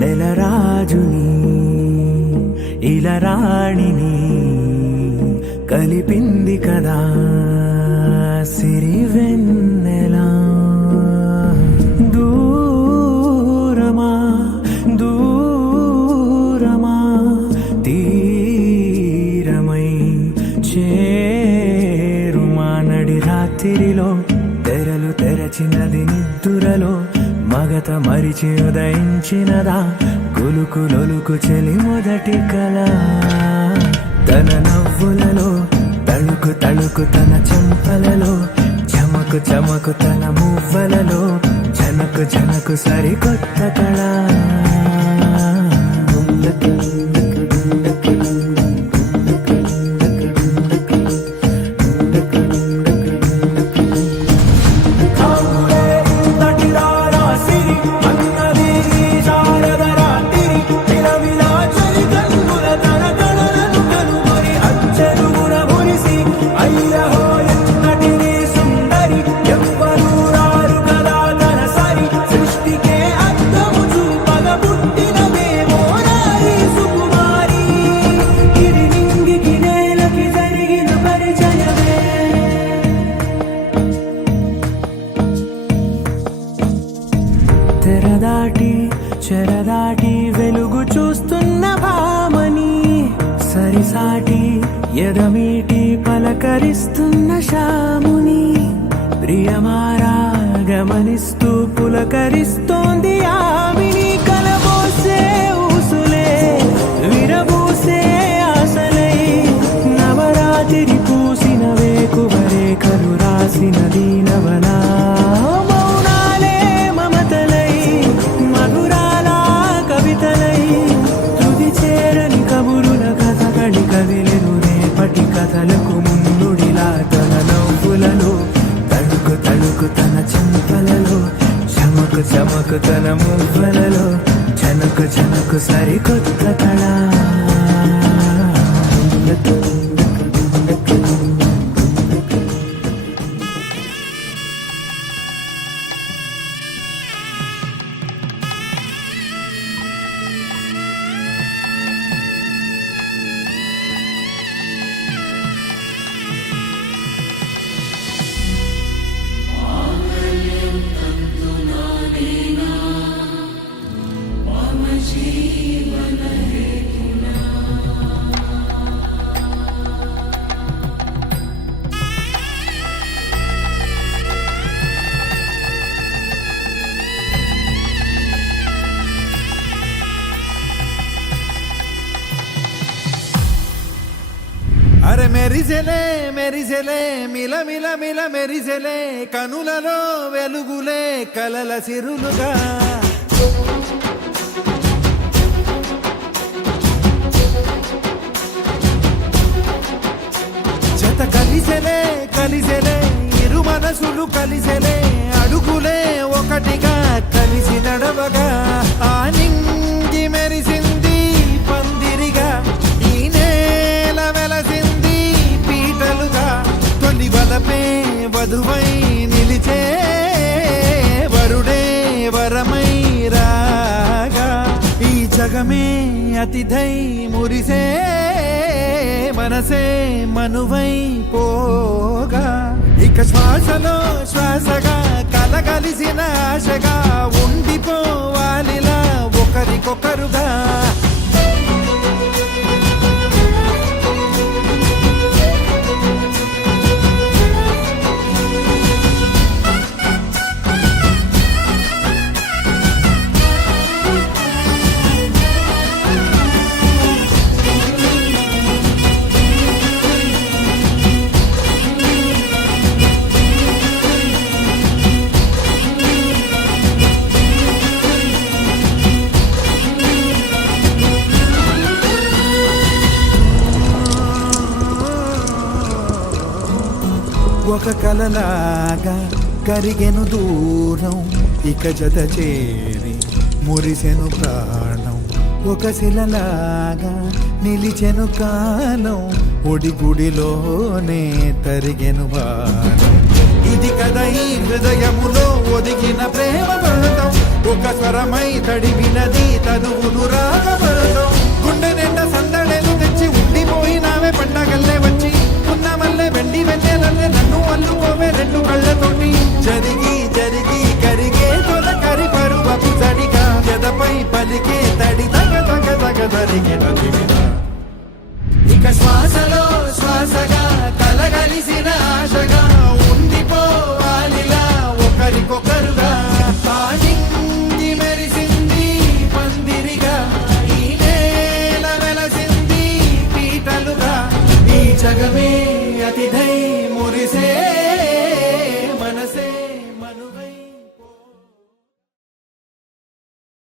నెలరాజుని ఇలరాణిని కలిపింది కదా సిరివెన్నెలా. దూరమా దూరమా తీరమై చేరుమా నడి రాత్రిలో తెరలు తెరచినది నిద్దురలో మగత మరిచి ఉదయించినదా కులుకులొలుకు చెలి మొదటి కళ. తన నవ్వులలో తళుకు తళుకు తన చెంపలలో చమకు చమకు తన మువ్వలలో జనకు జనకు సరికొత్త కళ. తెరదాటి చెరదాటి వెలుగు చూస్తున్న భామని సరిసాటి ఎదమీటి పలకరిస్తున్న శాముని ప్రియమారా గమనిస్తూ పులకరిస్తోంది ఆమిని. కలబోసే ఊసులే విరబూసే ఆశలై నవరాత్రి పూసిన వేకువరేఖలు రాసిన దీనవనా. కదిలెను రేపటి కథలకు ముందుడిలా తన నవ్వులలో తడుకు తడుకు తన చెంపలలో చమకు చమకు తన మువ్వలలో జనకు జనకు సరికొత్త కళ. అరే మెరిసెలే మెరిసెలే మిల మిల మిల మెరిసెలే కనులలో వెలుగులే కలల సిరులుగా. జత కలిసెలే కలిసెలే ఇరు మనసులు కలిసెలే అడుగులే ఒకటిగా కలిసి నడవగా. ఆ నింగి మెరిసింది పందిరిగా ఈ నేల వెలసింది పీటలుగా. తొలి వలపే వధువై నిలిచే వరుడే వరమై రాగా ఈ జగమే అతిథై మురిసే మనసే మనువై పోగా ఇక శ్వాసలో శ్వాసగా కలగలిసిన ఆశగా ఉండిపోవాలిలా ఒకరికొకరుగా ఒక కలలాగా కరిగెను దూరం ఇక జత చేరి మురిసెను ప్రాణం ఒక శిలలాగా నిలిచెను కాలం ఒడిగుడిలోనే తరిగెను బాణం ఇది కదా ఈ హృదయములో ఒదిగిన ప్రేమ బంధం ఒక స్వరమై తడివినది తనువును రాగబడతాం గుండె నిండా సందడేలు తెచ్చి ఉండిపోయినావే పండగల్లే వచ్చి ఉన్న మల్లె వెండి వెన్నెలల్లే నన్ను అల్లుకోవే రెండు కళ్ళతోటి జరిగి జరిగి